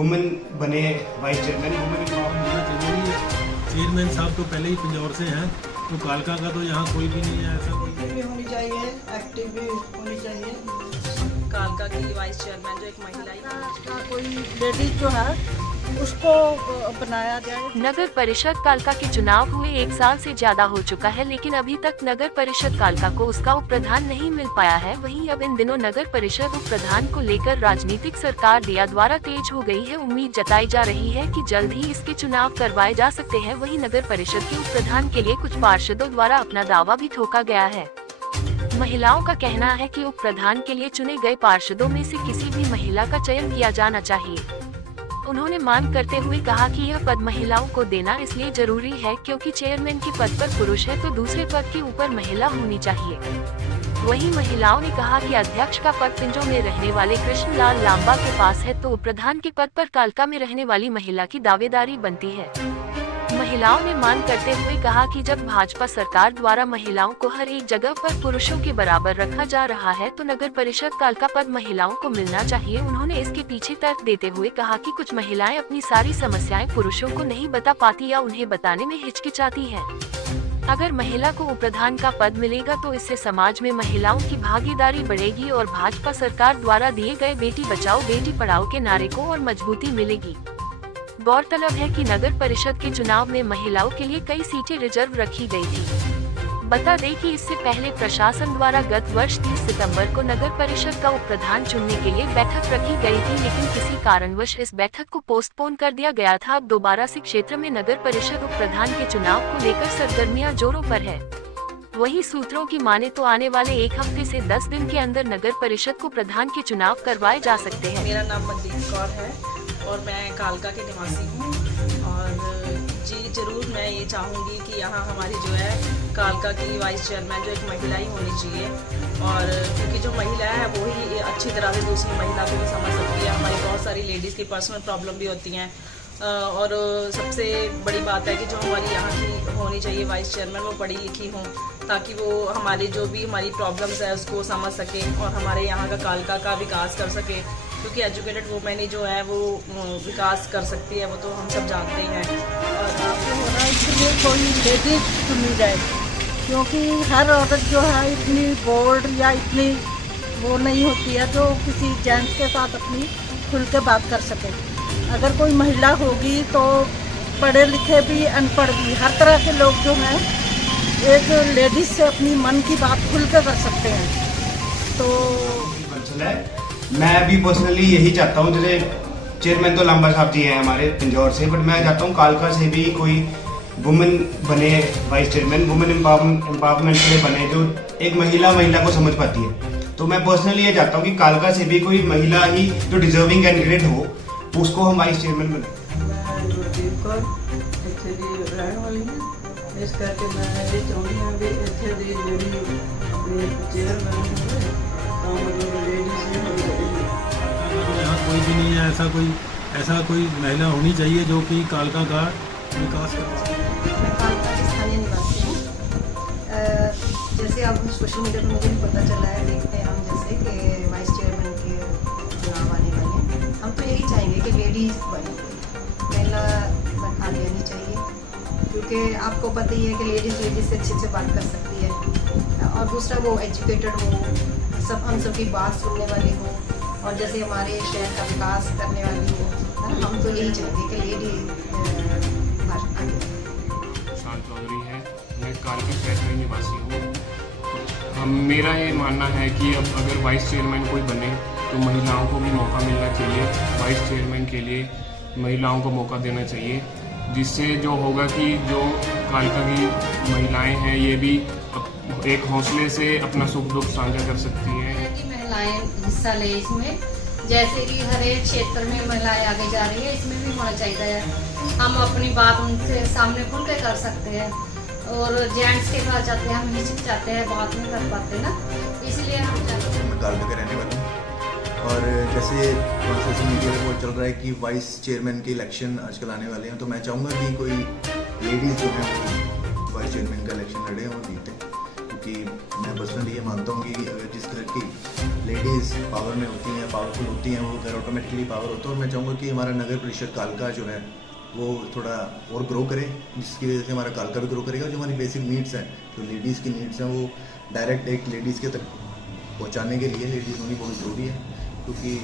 Women बने vice chairman. Women chairman साहब तो पहले ही पंजौर से हैं, तो कालका का तो यहाँ कोई भी नहीं है ऐसा कोई भी होनी चाहिए, एक्टिव भी होनी चाहिए। कालका की वाइस चेयरमैन जो एक महिला का कोई लेडीज जो है उसको बनाया जाए। नगर परिषद कालका के चुनाव हुए 1 साल से ज्यादा हो चुका है, लेकिन अभी तक नगर परिषद कालका को उसका उप प्रधान नहीं मिल पाया है। वहीं अब इन दिनों नगर परिषद उप प्रधान को लेकर राजनीतिक सरकार दिया द्वारा तेज हो गई है। उम्मीद जताई जा रही है कि जल्द ही इसके चुनाव करवाए जा सकते हैं। वहीं नगर परिषद के उप प्रधान के लिए कुछ पार्षदों द्वारा अपना दावा भी ठोका गया है। महिलाओं का कहना है कि उप प्रधान के लिए चुने गए पार्षदों में से किसी भी महिला का चयन किया जाना चाहिए। उन्होंने मांग करते हुए कहा कि यह पद महिलाओं को देना इसलिए जरूरी है क्योंकि चेयरमैन के पद पर पुरुष है तो दूसरे पद के ऊपर महिला होनी चाहिए। वहीं महिलाओं ने कहा कि अध्यक्ष का पद पिंजों में रहने वाले कृष्णलाल लांबा के पास है तो उप प्रधान के पद पर कालका में रहने वाली महिला की दावेदारी बनती है। महिलाओं ने मांग करते हुए कहा कि जब भाजपा सरकार द्वारा महिलाओं को हर एक जगह पर पुरुषों के बराबर रखा जा रहा है तो नगर परिषद कालका पद महिलाओं को मिलना चाहिए। उन्होंने इसके पीछे तर्क देते हुए कहा कि कुछ महिलाएं अपनी सारी समस्याएं पुरुषों को नहीं बता पाती या उन्हें बताने में हिचकिचाती हैं। अगर महिला को उप प्रधान का पद मिलेगा तो इससे समाज में महिलाओं की भागीदारी बढ़ेगी और भाजपा सरकार द्वारा दिए गए बेटी बचाओ बेटी पढ़ाओ के नारे को और मजबूती मिलेगी। गौरतलब है कि नगर परिषद के चुनाव में महिलाओं के लिए कई सीटें रिजर्व रखी गई थी। बता दें कि इससे पहले प्रशासन द्वारा गत वर्ष 30 सितंबर को नगर परिषद का उप प्रधान चुनने के लिए बैठक रखी गई थी, लेकिन किसी कारणवश इस बैठक को पोस्टपोन कर दिया गया था। अब दोबारा से क्षेत्र में नगर परिषद उप प्रधान के चुनाव को लेकर सरगर्मियां जोरों पर है। वहीं सूत्रों की माने तो आने वाले 1 हफ्ते से 10 दिन के अंदर नगर परिषद को प्रधान के चुनाव करवाए जा सकते हैं। मेरा नाम मनदीप कौर है और मैं कालका के निवासी हूँ और जी ज़रूर मैं ये चाहूँगी कि यहाँ हमारी जो है कालका की वाइस चेयरमैन जो एक महिला ही होनी चाहिए, और क्योंकि जो महिला है वो ही अच्छी तरह से दूसरी महिला को भी समझ सकती है। हमारी बहुत सारी लेडीज़ की पर्सनल प्रॉब्लम भी होती हैं और सबसे बड़ी बात है कि जो हमारी यहाँ की होनी चाहिए वाइस चेयरमैन वो पढ़ी लिखी हों, ताकि वो हमारी जो भी हमारी प्रॉब्लम्स है उसको समझ सकें और हमारे यहाँ का कालका का विकास कर सके, क्योंकि एजुकेटेड वुमेन ही जो है वो विकास कर सकती है, वो तो हम सब जानते ही हैं। और जो हो रहा है इसलिए कोई लेडीज चुनी जाए, क्योंकि हर औरत जो है इतनी बोल्ड या इतनी वो नहीं होती है जो किसी जेंट्स के साथ अपनी खुल के बात कर सके। अगर कोई महिला होगी तो पढ़े लिखे भी अनपढ़ भी हर तरह के लोग जो हैं एक लेडीज से अपनी मन की बात खुल के कर सकते हैं। तो मैं भी पर्सनली यही चाहता हूँ, जैसे चेयरमैन तो लांबा साहब जी हैं हमारे पंजौर से, बट मैं चाहता हूँ कालका से भी कोई वुमेन बने वाइस चेयरमैन। वुमेन एम्पावरमेंट के लिए बने जो एक महिला को समझ पाती है। तो मैं पर्सनली ये चाहता हूँ कि कालका से भी कोई महिला ही जो डिजर्विंग कैंडिडेट हो उसको हम वाइस चेयरमैन बनाए। मैं गुरदीप कौर ਇੱਥੇ ਦੀ ਰਹਿਣ ਵਾਲੀ ਹਾਂ, ਇਸ ਕਰਕੇ मैं ये ਚਾਹੁੰਦੀ ਹਾਂ ਵੀ ਇੱਥੇ ਦੀ ਜਿਹੜੀ ਆਪਣੀ ਚੇਅਰਮੈਨ ਹੋਵੇ ਤਾਂ ਮਤਲਬ ਲੇਡੀਜ਼ ਹੀ ਹੋਣੀ ਚਾਹੀਦੀ है। यहाँ कोई भी नहीं है ऐसा कोई महिला होनी चाहिए जो कि कालका का विकास करे। मैं कालका की स्थानीय निवासी हूँ। जैसे अब सोशल मीडिया पर मुझे भी पता चला है, देखते हैं हम जैसे कि वाइस चेयरमैन के चुनाव आने वाले हैं। हम तो यही चाहेंगे कि लेडीज़ बने, महिला आगे आनी चाहिए, क्योंकि आपको पता ही है कि लेडीज़ से अच्छे से बात कर सकती है और दूसरा वो एजुकेटेड हो, सब हम सबकी बात सुनने वाली हो और जैसे हमारे शहर का विकास करने वाली हो, है ना। हम तो यही चाहते हैं कि लेडी शान चौधरी है, मैं कालका शहर में निवासी हूँ। मेरा ये मानना है कि अब अगर वाइस चेयरमैन कोई बने तो महिलाओं को भी मौका मिलना चाहिए। वाइस चेयरमैन के लिए महिलाओं को मौका देना चाहिए, जिससे जो होगा कि जो कालका की महिलाएं हैं ये भी एक हौसले से अपना सुख दुख साझा कर सकती हैं। कि महिलाएं हिस्सा ले इसमें, जैसे कि हर एक क्षेत्र में महिलाएं आगे जा रही है, इसमें भी होना चाहिए। हम अपनी बात उनसे सामने खुल के कर सकते हैं और जेंट्स के पास जाते हैं हम हिचक जाते हैं, बात नहीं कर पाते ना, इसलिए हम चाहते हैं। कालका के रहने वाले हैं और जैसे सोशल मीडिया पे वो चल रहा है कि वाइस चेयरमैन के इलेक्शन आजकल आने वाले हैं, तो मैं चाहूँगा कि कोई लेडीज़ जो है वो वाइस चेयरमैन का इलेक्शन लड़े और जीते, क्योंकि मैं पर्सनली ये मानता हूँ कि अगर जिस तरह की लेडीज़ पावर में होती हैं, पावरफुल होती हैं, वो घर ऑटोमेटिकली पावर होता है। और मैं चाहूँगा कि हमारा नगर परिषद कालका जो है वो थोड़ा और ग्रो करे, जिसकी वजह से हमारा कालका भी ग्रो करेगा। जो हमारी बेसिक नीड्स हैं, जो लेडीज़ की नीड्स हैं, वो डायरेक्ट एक लेडीज़ के तक पहुँचाने के लिए लेडीज़ होनी बहुत ज़रूरी है, क्योंकि